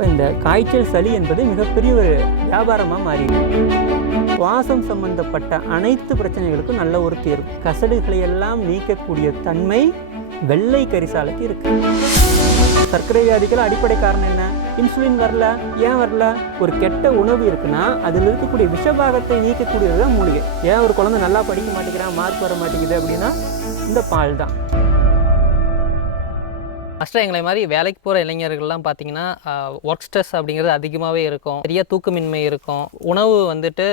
இப்போ இந்த காய்ச்சல் சளி என்பது மிகப்பெரிய ஒரு வியாபாரமாக மாறிடுது. சுவாசம் சம்பந்தப்பட்ட அனைத்து பிரச்சனைகளுக்கும் நல்ல ஒரு தீர்வு. கசடுகளை எல்லாம் நீக்கக்கூடிய தன்மை வெள்ளை கரிசாலைக்கு இருக்கு. சர்க்கரை வியாதிகள் அடிப்படை காரணம் என்ன? இன்சுலின் வரல ஏன் வரல? ஒரு கெட்ட உணவு இருக்குன்னா அதில் இருக்கக்கூடிய விஷபாகத்தை நீக்கக்கூடியது தான் மூலிகை. ஏன் ஒரு குழந்தை நல்லா படிக்க மாட்டேங்கிறான் மார்க் வர மாட்டேங்குது அப்படின்னா இந்த பால் தான் ஃபஸ்ட்டு எங்களை மாதிரி வேலைக்கு போகிற இளைஞர்கள்லாம் பார்த்தீங்கன்னா ஒர்க் ஸ்ட்ரெஸ் அப்படிங்கிறது அதிகமாகவே இருக்கும். பெரிய தூக்கமின்மை இருக்கும். உணவு வந்துட்டு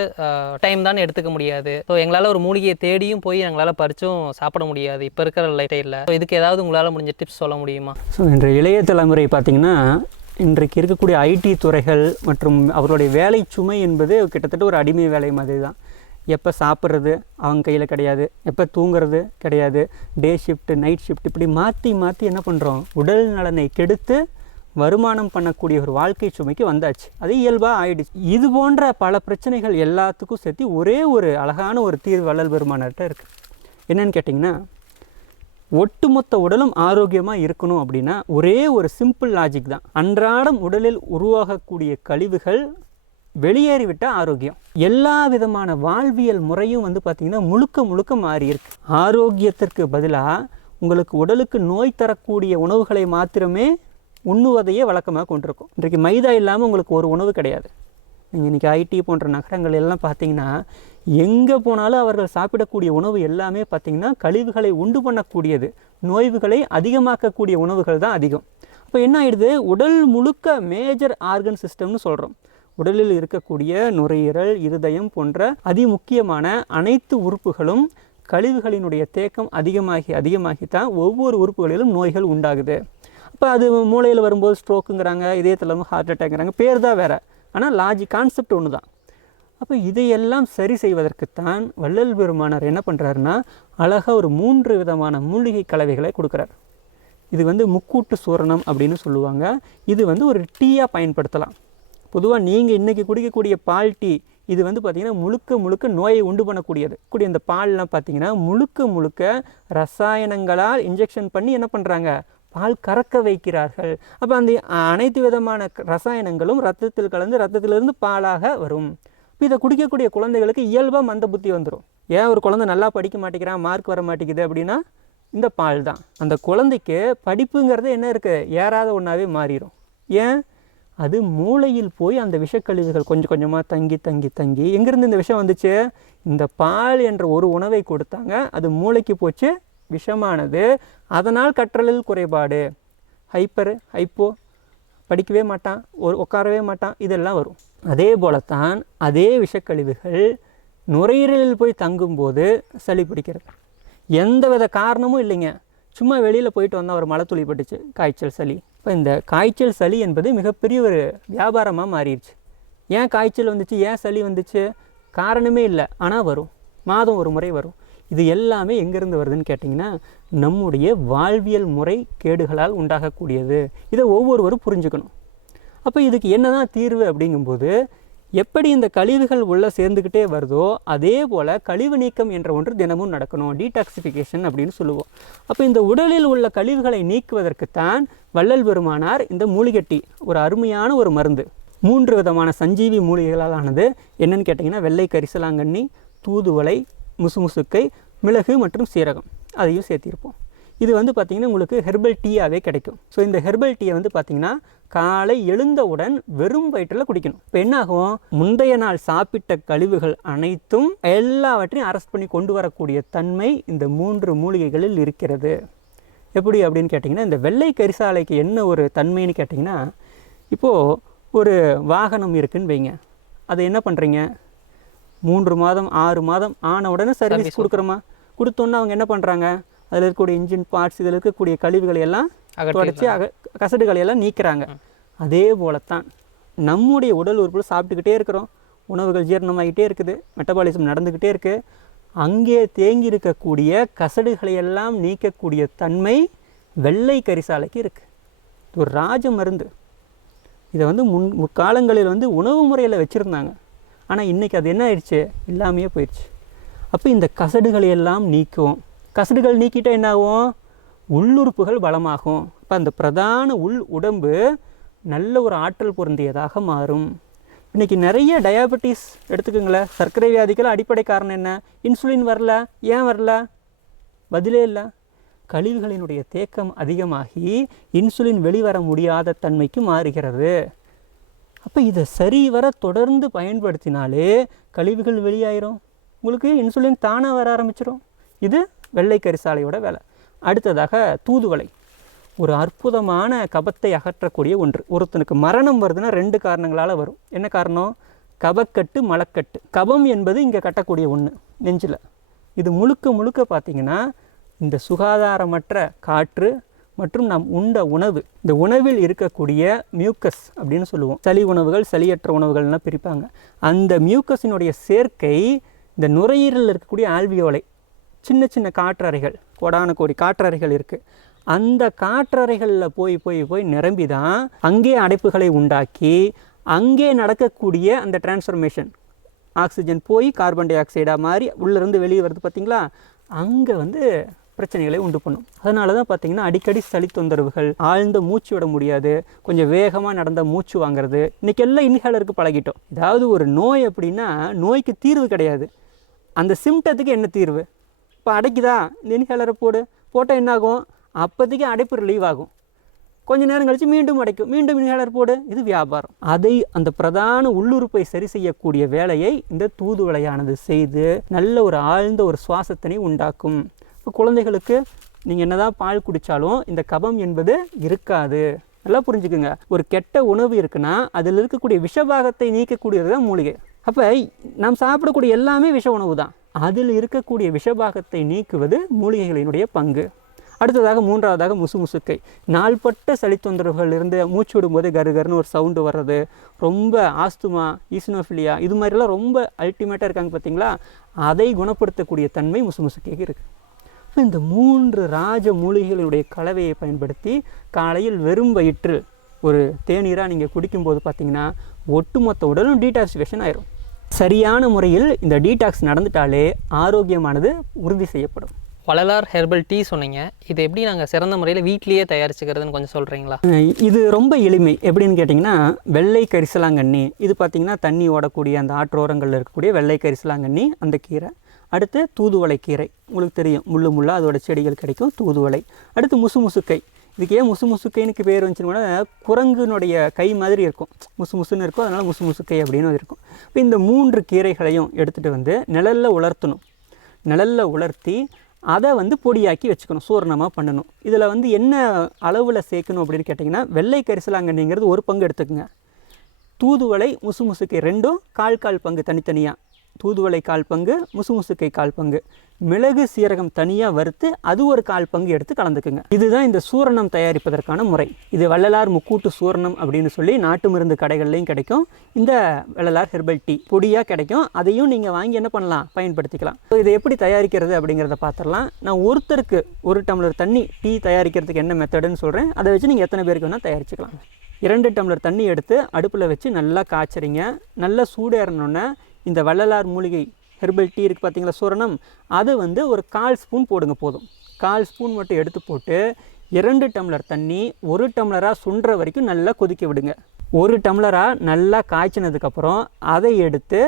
டைம் தான் எடுத்துக்க முடியாது. ஸோ எங்களால் ஒரு மூலிகையை தேடியும் போய் எங்களால் பறிச்சும் சாப்பிட முடியாது. இப்போ இருக்கிற லைஃப் ஸோ இதுக்கு ஏதாவது உங்களால் முடிஞ்ச டிப்ஸ் சொல்ல முடியுமா? ஸோ இன்றைய இளைய தலைமுறை பார்த்திங்கன்னா இன்றைக்கு இருக்கக்கூடிய ஐடி துறைகள் மற்றும் அவர்களுடைய வேலை சுமை என்பது கிட்டத்தட்ட ஒரு அடிமை வேலை மாதிரி தான் எப்போ சாப்பிட்றது? அவங்க கையில் கிடையாது. எப்போ தூங்குறது? கிடையாது. டே ஷிஃப்ட்டு நைட் ஷிஃப்ட் இப்படி மாற்றி மாற்றி என்ன பண்ணுறோம் உடல் நலனை கெடுத்து வருமானம் பண்ணக்கூடிய ஒரு வாழ்க்கை சுமைக்கு வந்தாச்சு. அது இயல்பாக ஆயிடுச்சு. இது போன்ற பல பிரச்சனைகள் எல்லாத்துக்கும் சேர்த்து ஒரே ஒரு அழகான ஒரு தீர்வு வள்ளல் பெருமானர்கிட்ட இருக்குது என்னென்னு கேட்டிங்கன்னா ஒட்டுமொத்த உடலும் ஆரோக்கியமாக இருக்கணும் அப்படின்னா ஒரே ஒரு சிம்பிள் லாஜிக் தான். அன்றாடம் உடலில் உருவாகக்கூடிய கழிவுகள் வெளியேறிவிட்டால் ஆரோக்கியம். எல்லா விதமான வாழ்வியல் முறையும் வந்து பார்த்திங்கன்னா முழுக்க முழுக்க மாறியிருக்கு. ஆரோக்கியத்திற்கு பதிலாக உங்களுக்கு உடலுக்கு நோய் தரக்கூடிய உணவுகளை மாத்திரமே உண்ணுவதையே வழக்கமாக கொண்டிருக்கும். இன்றைக்கு மைதா இல்லாமல் உங்களுக்கு ஒரு உணவு கிடையாது. நீங்கள் இன்றைக்கி ஐடி போன்ற நகரங்கள் எல்லாம் பார்த்தீங்கன்னா எங்கே போனாலும் அவர்கள் சாப்பிடக்கூடிய உணவு எல்லாமே பார்த்திங்கன்னா கழிவுகளை உண்டு பண்ணக்கூடியது. நோய்வுகளை அதிகமாக்கக்கூடிய உணவுகள் தான் அதிகம். இப்போ என்ன ஆயிடுது? உடல் முழுக்க மேஜர் ஆர்கன் சிஸ்டம்னு சொல்கிறோம் உடலில் இருக்கக்கூடிய நுரையீரல் இருதயம் போன்ற அதிமுக்கியமான அனைத்து உறுப்புகளும் கழிவுகளினுடைய தேக்கம் அதிகமாகி அதிகமாகித்தான் ஒவ்வொரு உறுப்புகளிலும் நோய்கள் உண்டாகுது. அப்போ அது மூளையில் வரும்போது ஸ்ட்ரோக்குங்கிறாங்க இதயத்தில் ஹார்ட் அட்டாக்ங்கிறாங்க பேர் தான் வேறு. ஆனால் லாஜி கான்செப்ட் ஒன்று தான் அப்போ இதையெல்லாம் சரி செய்வதற்குத்தான் வள்ளல் பெருமானார் என்ன பண்ணுறாருன்னா அழகாக ஒரு மூன்று விதமான மூலிகை கலவைகளை கொடுக்குறார். இது வந்து முக்கூட்டு சூரணம் அப்படின்னு சொல்லுவாங்க. இது வந்து ஒரு டீயாக பயன்படுத்தலாம். பொதுவாக நீங்கள் இன்றைக்கி குடிக்கக்கூடிய பால் டீ இது வந்து பார்த்திங்கன்னா முழுக்க முழுக்க நோயை உண்டு பண்ணக்கூடியது. கூடிய இந்த பால்லாம் பார்த்திங்கன்னா முழுக்க முழுக்க ரசாயனங்களால் இன்ஜெக்ஷன் பண்ணி என்ன பண்ணுறாங்க பால் கறக்க வைக்கிறார்கள். அப்போ அந்த அனைத்து விதமான ரசாயனங்களும் ரத்தத்தில் கலந்து ரத்தத்திலிருந்து பாலாக வரும். இப்போ இதை குடிக்கக்கூடிய குழந்தைகளுக்கு இயல்பாக மந்த புத்தி வந்துடும் ஏன் ஒரு குழந்தை நல்லா படிக்க மாட்டேங்கிறான் மார்க் வர மாட்டேங்குது அப்படின்னா இந்த பால் தான் அந்த குழந்தைக்கு படிப்புங்கிறது என்ன இருக்குது ஏறாத ஒன்றாவே மாறிடும் ஏன்? அது மூளையில் போய் அந்த விஷக்கழிவுகள் கொஞ்சம் கொஞ்சமாக தங்கி தங்கி தங்கி எங்கேருந்து இந்த விஷம் வந்துச்சு? இந்த பால் என்ற ஒரு உணவை கொடுத்தாங்க. அது மூளைக்கு போச்சு விஷமானது. அதனால் கற்றலில் குறைபாடு. ஹைப்பர் ஹைப்போ படிக்கவே மாட்டான் ஒரு உட்காரவே மாட்டான் இதெல்லாம் வரும். அதே போலத்தான் அதே விஷக்கழிவுகள் நுரையீரலில் போய் தங்கும்போது சளி பிடிக்கிறது. எந்த வித காரணமும் இல்லைங்க. சும்மா வெளியில் போயிட்டு வந்தால் ஒரு மழை துளி பட்டுச்சு காய்ச்சல் சளி. இப்போ இந்த காய்ச்சல் சளி என்பது மிகப்பெரிய ஒரு வியாபாரமாக மாறிடுச்சு. ஏன் காய்ச்சல் வந்துச்சு? ஏன் சளி வந்துச்சு? காரணமே இல்லை. ஆனால் வரும். மாதம் ஒரு முறை வரும். இது எல்லாமே எங்கேருந்து வருதுன்னு கேட்டிங்கன்னா நம்முடைய வாழ்வியல் முறை கேடுகளால் உண்டாகக்கூடியது. இதை ஒவ்வொருவரும் புரிஞ்சுக்கணும். அப்போ இதுக்கு என்ன தான் தீர்வு அப்படிங்கும்போது எப்படி இந்த கழிவுகள் உள்ளே சேர்ந்துக்கிட்டே வருதோ அதே போல் கழிவு நீக்கம் என்ற ஒன்று தினமும் நடக்கணும் டீடாக்சிஃபிகேஷன் அப்படின்னு சொல்லுவோம். அப்போ இந்த உடலில் உள்ள கழிவுகளை நீக்குவதற்குத்தான் வள்ளல் பெருமானார் இந்த மூலிகட்டி ஒரு அருமையான ஒரு மருந்து. மூன்று விதமான சஞ்சீவி மூலிகைகளால் ஆனது என்னன்னு கேட்டிங்கன்னா வெள்ளை கரிசலாங்கண்ணி தூதுவளை முசுமுசுக்கை மிளகு மற்றும் சீரகம். அதையும் சேர்த்திருப்போம். இது வந்து பார்த்திங்கன்னா உங்களுக்கு ஹெர்பல் டீயாகவே கிடைக்கும். ஸோ இந்த ஹெர்பல் டீயை வந்து பார்த்திங்கன்னா காலை எழுந்தவுடன் வெறும் வயிற்றில் குடிக்கணும். இப்போ என்ன ஆகும்? முந்தைய நாள் சாப்பிட்ட கழிவுகள் அனைத்தும் எல்லாவற்றையும் அரெஸ்ட் பண்ணி கொண்டு வரக்கூடிய தன்மை இந்த மூன்று மூலிகைகளில் இருக்கிறது. எப்படி அப்படின்னு கேட்டிங்கன்னா இந்த வெள்ளை கரிசாலைக்கு என்ன ஒரு தன்மைன்னு கேட்டிங்கன்னா இப்போது ஒரு வாகனம் இருக்குன்னு வைங்க. அதை என்ன பண்ணுறீங்க மூன்று மாதம் ஆறு மாதம் ஆன உடனே சர்வீஸ் கொடுக்குறோமா கொடுத்தோன்னே அவங்க என்ன பண்ணுறாங்க அதில் இருக்கக்கூடிய இன்ஜின் பார்ட்ஸ் இதில் இருக்கக்கூடிய கழிவுகளை எல்லாம் தொடச்சி அக கசடுகளை எல்லாம் நீக்கிறாங்க அதே போலத்தான் நம்முடைய உடல் உறுப்புகள் சாப்பிட்டுக்கிட்டே இருக்கிறோம். உணவுகள் ஜீரணமாகிட்டே இருக்குது. மெட்டபாலிசம் நடந்துக்கிட்டே இருக்குது அங்கே தேங்கி இருக்கக்கூடிய கசடுகளை எல்லாம் நீக்கக்கூடிய தன்மை வெள்ளை கரிசாலைக்கு இருக்குது இது ஒரு ராஜ மருந்து. இதை வந்து முன் முற்காலங்களில் வந்து உணவு முறையில் வச்சுருந்தாங்க. ஆனால் இன்றைக்கி அது என்ன ஆயிடுச்சு? இல்லாமையே போயிடுச்சு. அப்போ இந்த கசடுகளை எல்லாம் நீக்கும். கசடுகள் நீக்கிட்டால் என்னாகும்? உள்ளுறுப்புகள் பலமாகும். இப்போ அந்த பிரதான உள் உடம்பு நல்ல ஒரு ஆற்றல் பொருந்தியதாக மாறும். இன்றைக்கி நிறைய டயாபெட்டிஸ் எடுத்துக்கோங்களேன். சர்க்கரை வியாதிக்கெல்லாம் அடிப்படை காரணம் என்ன? இன்சுலின் வரல. ஏன் வரல? பதிலே இல்லை. கழிவுகளினுடைய தேக்கம் அதிகமாகி இன்சுலின் வெளிவர முடியாத தன்மைக்கு மாறுகிறது. அப்போ இதை சரிவர தொடர்ந்து பயன்படுத்தினாலே கழிவுகள் வெளியாயிரும். உங்களுக்கு இன்சுலின் தானாக வர ஆரம்பிச்சிடும் இது வெள்ளை கரிசாலையோட வேலை. அடுத்ததாக தூதுவளை. ஒரு அற்புதமான கபத்தை அகற்றக்கூடிய ஒன்று. ஒருத்தனுக்கு மரணம் வருதுன்னா ரெண்டு காரணங்களால் வரும். என்ன காரணம்? கபக்கட்டு மலக்கட்டு. கபம் என்பது இங்கே கட்டக்கூடிய ஒன்று நெஞ்சில். இது முழுக்க முழுக்க பார்த்தீங்கன்னா இந்த சுகாதாரமற்ற காற்று மற்றும் நாம் உண்ட உணவு. இந்த உணவில் இருக்கக்கூடிய மியூக்கஸ் அப்படின்னு சொல்லுவோம். சளி உணவுகள் சளியற்ற உணவுகள்லாம் பிரிப்பாங்க. அந்த மியூக்கஸினுடைய சேர்க்கை இந்த நுரையீரலில் இருக்கக்கூடிய ஆல்வியோலை சின்ன சின்ன காற்றறைகள் கோடான கோடி காற்றறைகள் இருக்குது அந்த காற்றறைகளில் போய் போய் போய் நிரம்பி தான் அங்கே அடைப்புகளை உண்டாக்கி அங்கே நடக்கக்கூடிய அந்த டிரான்ஸ்ஃபர்மேஷன் ஆக்சிஜன் போய் கார்பன் டை ஆக்சைடாக மாறி உள்ளேருந்து வெளியே வருது பார்த்திங்களா அங்கே வந்து பிரச்சனைகளை உண்டு பண்ணும். அதனால தான் பார்த்தீங்கன்னா அடிக்கடி சளி தொந்தரவுகள் ஆழ்ந்த மூச்சு விட முடியாது கொஞ்சம் வேகமாக நடந்த மூச்சு வாங்குறது இன்றைக்கி எல்லாம் இன்ஹேலருக்கு பழகிட்டோம். ஏதாவது ஒரு நோய் அப்படின்னா நோய்க்கு தீர்வு கிடையாது. அந்த சிம்டத்துக்கு என்ன தீர்வு? இப்போ அடைக்குதா? இந்த இன்ஹேலரை போடு. போட்டால் என்னாகும்? அப்போதைக்கு அடைப்பு ரிலீவ் ஆகும். கொஞ்ச நேரம் கழித்து மீண்டும் அடைக்கும். மீண்டும் இன்ஹேலர் போடு. இது வியாபாரம். அதை அந்த பிரதான உள்ளுறுப்பை சரி செய்யக்கூடிய வேலையை இந்த தூதுவளையானது செய்து நல்ல ஒரு ஆழ்ந்த ஒரு சுவாசத்தினை உண்டாக்கும். இப்போ குழந்தைகளுக்கு நீங்கள் என்னதான் பால் குடித்தாலும் இந்த கபம் என்பது இருக்காது. நல்லா புரிஞ்சுக்குங்க. ஒரு கெட்ட உணவு இருக்குன்னா அதில் இருக்கக்கூடிய விஷபாகத்தை நீக்கக்கூடியது தான் மூலிகை. அப்போ நாம் சாப்பிடக்கூடிய எல்லாமே விஷ உணவு தான் அதில் இருக்கக்கூடிய விஷபாகத்தை நீக்குவது மூலிகைகளினுடைய பங்கு. அடுத்ததாக மூன்றாவதாக முசு முசுக்கை நாள்பட்ட சளி தொந்தரவுகள் இருந்து மூச்சு விடும்போது கருகருன்னு ஒரு சவுண்டு வர்றது ரொம்ப ஆஸ்துமா ஈஸ்னோஃபிலியா இது மாதிரிலாம் ரொம்ப அல்டிமேட்டாக இருக்காங்க பார்த்தீங்களா? அதை குணப்படுத்தக்கூடிய தன்மை முசு முசுக்கைக்கு இருக்குது இந்த மூன்று ராஜ மூலிகைகளுடைய கலவையை பயன்படுத்தி காலையில் வெறும் வயிற்று ஒரு தேநீராக நீங்கள் குடிக்கும்போது பார்த்தீங்கன்னா ஒட்டுமொத்த உடலும் டீடாக்சிஃபிகேஷன் ஆயிரும். சரியான முறையில் இந்த டீடாக்ஸ் நடந்துட்டாலே ஆரோக்கியமானது உறுதி செய்யப்படும். வள்ளலார் ஹெர்பல் டீ சொன்னீங்க. இது எப்படி நாங்கள் சிறந்த முறையில் வீட்லேயே தயாரிச்சுக்கிறதுன்னு கொஞ்சம் சொல்கிறீங்களா இது ரொம்ப எளிமை. எப்படின்னு கேட்டிங்கன்னா வெள்ளை கரிசலாங்கண்ணி. இது பார்த்திங்கன்னா தண்ணி ஓடக்கூடிய அந்த ஆற்றோரங்களில் இருக்கக்கூடிய வெள்ளை கரிசலாங்கண்ணி அந்த கீரை. அடுத்து தூதுவளை கீரை. உங்களுக்கு தெரியும் முள்ளு முள்ளாக அதோட செடிகள் கிடைக்கும் தூதுவளை. அடுத்து முசு முசுக்கை இதுக்கு ஏன் முசு முசுக்கைனுக்கு பேர் வந்துச்சுன்னு கூட குரங்குனுடைய கை மாதிரி இருக்கும். முசு முசுன்னு இருக்கும் அதனால் முசு முசுக்கை அப்படின்னு இருக்கும். இப்போ இந்த மூன்று கீரைகளையும் எடுத்துகிட்டு வந்து நிழலில் உலர்த்தணும். நிழலில் உலர்த்தி அதை வந்து பொடியாக்கி வச்சுக்கணும் சூரணமாக பண்ணணும். இதில் வந்து என்ன அளவில் சேர்க்கணும் அப்படின்னு கேட்டிங்கன்னா வெள்ளை கரிசலாங்கண்ணிங்கிறது ஒரு பங்கு எடுத்துக்கோங்க. தூதுவளை முசு முசுக்கை ரெண்டும் கால் கால் பங்கு தனித்தனியாக தூதுவளை கால் பங்கு முசுமுசுக்கை கால் பங்கு. மிளகு சீரகம் தனியாக வறுத்து அது ஒரு கால் பங்கு எடுத்து கலந்துக்குங்க. இதுதான் இந்த சூரணம் தயாரிப்பதற்கான முறை. இது வள்ளலார் முக்கூட்டு சூரணம் அப்படின்னு சொல்லி நாட்டு மருந்து கடைகள்லையும் கிடைக்கும். இந்த வள்ளலார் ஹெர்பல் டீ பொடியாக கிடைக்கும். அதையும் நீங்கள் வாங்கி என்ன பண்ணலாம்? பயன்படுத்திக்கலாம். ஸோ இதை எப்படி தயாரிக்கிறது அப்படிங்கிறத பார்த்துடலாம் நான் ஒருத்தருக்கு ஒரு டம்ளர் தண்ணி டீ தயாரிக்கிறதுக்கு என்ன மெத்தடுன்னு சொல்கிறேன் அதை வச்சு நீங்கள் எத்தனை பேருக்கு வேணால் தயாரிச்சுக்கலாம். இரண்டு டம்ளர் தண்ணி எடுத்து அடுப்பில் வச்சு நல்லா காய்ச்சறிங்க. நல்லா சூடேறினோன்னே இந்த வள்ளலார் மூலிகை ஹெர்பல் டீ இருக்குது பார்த்தீங்களா சூரணம்? அது வந்து ஒரு கால் ஸ்பூன் போடுங்க போதும். கால் ஸ்பூன் மட்டும் எடுத்து போட்டு இரண்டு டம்ளர் தண்ணி ஒரு டம்ளராக சுண்டுற வரைக்கும் நல்லா கொதிக்க விடுங்க. ஒரு டம்ளராக நல்லா காய்ச்சினதுக்கப்புறம் அதை எடுத்து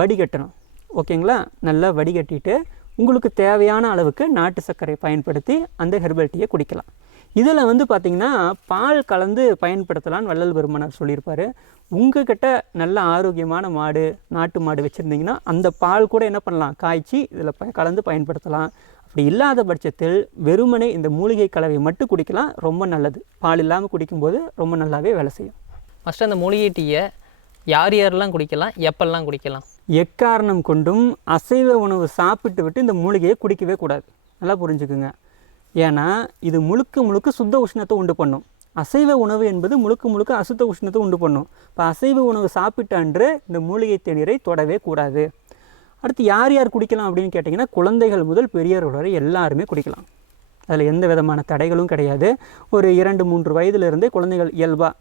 வடிகட்டணும். ஓகேங்களா? நல்லா வடிகட்டிட்டு உங்களுக்கு தேவையான அளவுக்கு நாட்டு சர்க்கரை பயன்படுத்தி அந்த ஹெர்பல் டீயை குடிக்கலாம். இதில் வந்து பார்த்திங்கன்னா பால் கலந்து பயன்படுத்தலாம்னு வள்ளல் பெருமனார் சொல்லியிருப்பார். உங்ககிட்ட நல்ல ஆரோக்கியமான மாடு நாட்டு மாடு வச்சுருந்தீங்கன்னா அந்த பால் கூட என்ன பண்ணலாம்? காய்ச்சி இதில் ப கலந்து பயன்படுத்தலாம். அப்படி இல்லாத பட்சத்தில் வெறுமனே இந்த மூலிகை கலவை மட்டும் குடிக்கலாம் ரொம்ப நல்லது. பால் இல்லாமல் குடிக்கும்போது ரொம்ப நல்லாவே வேலை செய்யும். ஃபஸ்ட்டு அந்த மூலிகை டீயை யார் யாரெல்லாம் குடிக்கலாம் எப்பெல்லாம் குடிக்கலாம்? எக்காரணம் கொண்டும் அசைவ உணவு சாப்பிட்டு விட்டு இந்த மூலிகையை குடிக்கவே கூடாது. நல்லா புரிஞ்சுக்குங்க. ஏன்னா இது முழுக்க முழுக்க சுத்த உஷ்ணத்தை உண்டு பண்ணும். அசைவ உணவு என்பது முழுக்க முழுக்க அசுத்த உஷ்ணத்தை உண்டு பண்ணும். இப்போ அசைவ உணவு சாப்பிட்ட அன்று இந்த மூலிகை தேநீரை தொடவே கூடாது. அடுத்து யார் யார் குடிக்கலாம் அப்படின்னு கேட்டிங்கன்னா குழந்தைகள் முதல் பெரியவர்கள் வரை எல்லாருமே குடிக்கலாம். அதில் எந்த விதமான தடைகளும் கிடையாது. ஒரு இரண்டு மூன்று வயதிலிருந்தே குழந்தைகள் இயல்பாக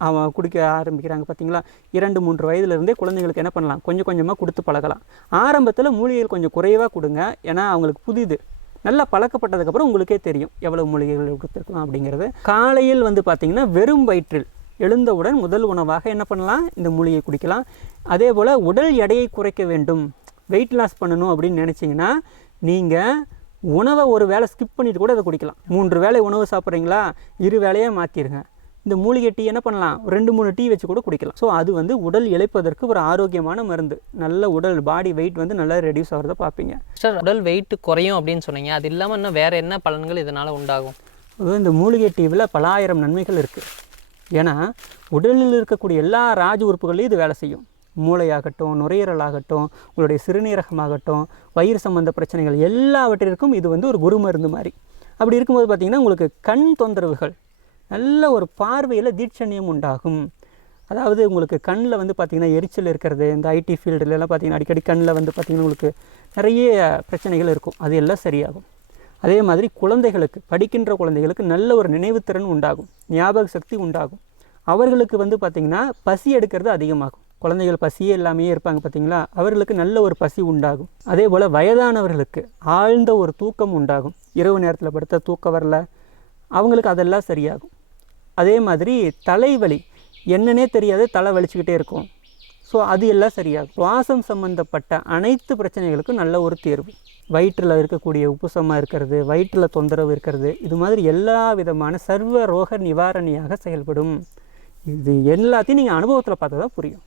அவன் குடிக்க ஆரம்பிக்கிறாங்க பார்த்தீங்களா இரண்டு மூன்று வயதுலேருந்தே குழந்தைங்களுக்கு என்ன பண்ணலாம்? கொஞ்சம் கொஞ்சமாக கொடுத்து பழகலாம். ஆரம்பத்தில் மூலிகைகள் கொஞ்சம் குறைவாக கொடுங்க. ஏன்னா அவங்களுக்கு புதிது. நல்லா பழக்கப்பட்டதுக்கப்புறம் உங்களுக்கே தெரியும் எவ்வளோ மூலிகைகள் கொடுத்துருக்கலாம் அப்படிங்கிறது. காலையில் வந்து பார்த்திங்கன்னா வெறும் வயிற்றில் எழுந்தவுடன் முதல் உணவாக என்ன பண்ணலாம்? இந்த மூலிகை குடிக்கலாம். அதே போல் உடல் எடையை குறைக்க வேண்டும். வெயிட் லாஸ் பண்ணணும் அப்படின்னு நினச்சிங்கன்னா நீங்கள் உணவை ஒரு வேளை ஸ்கிப் பண்ணிட்டு கூட அதை குடிக்கலாம். மூன்று வேளை உணவு சாப்பிட்றீங்களா? இரு வேலையாக மாற்றிடுங்க இந்த மூலிகை டீ என்ன பண்ணலாம்? ரெண்டு மூணு டீ வச்சு கூட குடிக்கலாம். ஸோ அது வந்து உடல் இழைப்பதற்கு ஒரு ஆரோக்கியமான மருந்து. நல்ல உடல் பாடி வெயிட் வந்து நல்லா ரெடியூஸ் ஆகிறத பார்ப்பீங்க. சார் உடல் வெயிட் குறையும் அப்படின்னு சொன்னீங்க. அது இல்லாமல் இன்னும் வேற என்ன பலன்கள் இதனால் உண்டாகும்? இந்த மூலிகை டீவில் பல ஆயிரம் நன்மைகள் இருக்குது ஏன்னா உடலில் இருக்கக்கூடிய எல்லா ராஜ உறுப்புகளையும் இது வேலை செய்யும். மூளையாகட்டும் நுரையீரல் ஆகட்டும் உங்களுடைய சிறுநீரகமாகட்டும் வயிறு சம்பந்த பிரச்சனைகள் எல்லாவற்றிற்கும் இது வந்து ஒரு குரு மருந்து மாதிரி. அப்படி இருக்கும்போது பார்த்திங்கன்னா உங்களுக்கு கண் தொந்தரவுகள் நல்ல ஒரு பார்வையில் தீட்சண்யம் உண்டாகும். அதாவது உங்களுக்கு கண்ணில் வந்து பார்த்திங்கன்னா எரிச்சல் இருக்கிறது இந்த ஐடி ஃபீல்டுலலாம் பார்த்திங்கன்னா அடிக்கடி கண்ணில் வந்து பார்த்திங்கன்னா உங்களுக்கு நிறைய பிரச்சனைகள் இருக்கும். அது எல்லாம் சரியாகும். அதே மாதிரி குழந்தைகளுக்கு படிக்கின்ற குழந்தைகளுக்கு நல்ல ஒரு நினைவுத்திறன் உண்டாகும். ஞாபக சக்தி உண்டாகும். அவர்களுக்கு வந்து பார்த்திங்கன்னா பசி எடுக்கிறது அதிகமாகும். குழந்தைகள் பசியே இல்லாமையே இருப்பாங்க பார்த்திங்களா அவர்களுக்கு நல்ல ஒரு பசி உண்டாகும். அதே போல் வயதானவர்களுக்கு ஆழ்ந்த ஒரு தூக்கம் உண்டாகும். இரவு நேரத்தில் படுத்த தூக்கம் வரல. அவங்களுக்கு அதெல்லாம் சரியாகும். அதே மாதிரி தலைவலி. என்னன்னே தெரியாது தலை வலிச்சுக்கிட்டே இருக்கும். ஸோ அது எல்லாம் சரியாகும். சுவாசம் சம்மந்தப்பட்ட அனைத்து பிரச்சனைகளுக்கும் நல்ல ஒரு தீர்வு. வயிற்றில் இருக்கக்கூடிய உப்புசமாக இருக்கிறது வயிற்றில் தொந்தரவு இருக்கிறது இது மாதிரி எல்லா விதமான சர்வ ரோக நிவாரணியாக செயல்படும். இது எல்லாத்தையும் நீங்கள் அனுபவத்தில் பார்த்தா தான் புரியும்.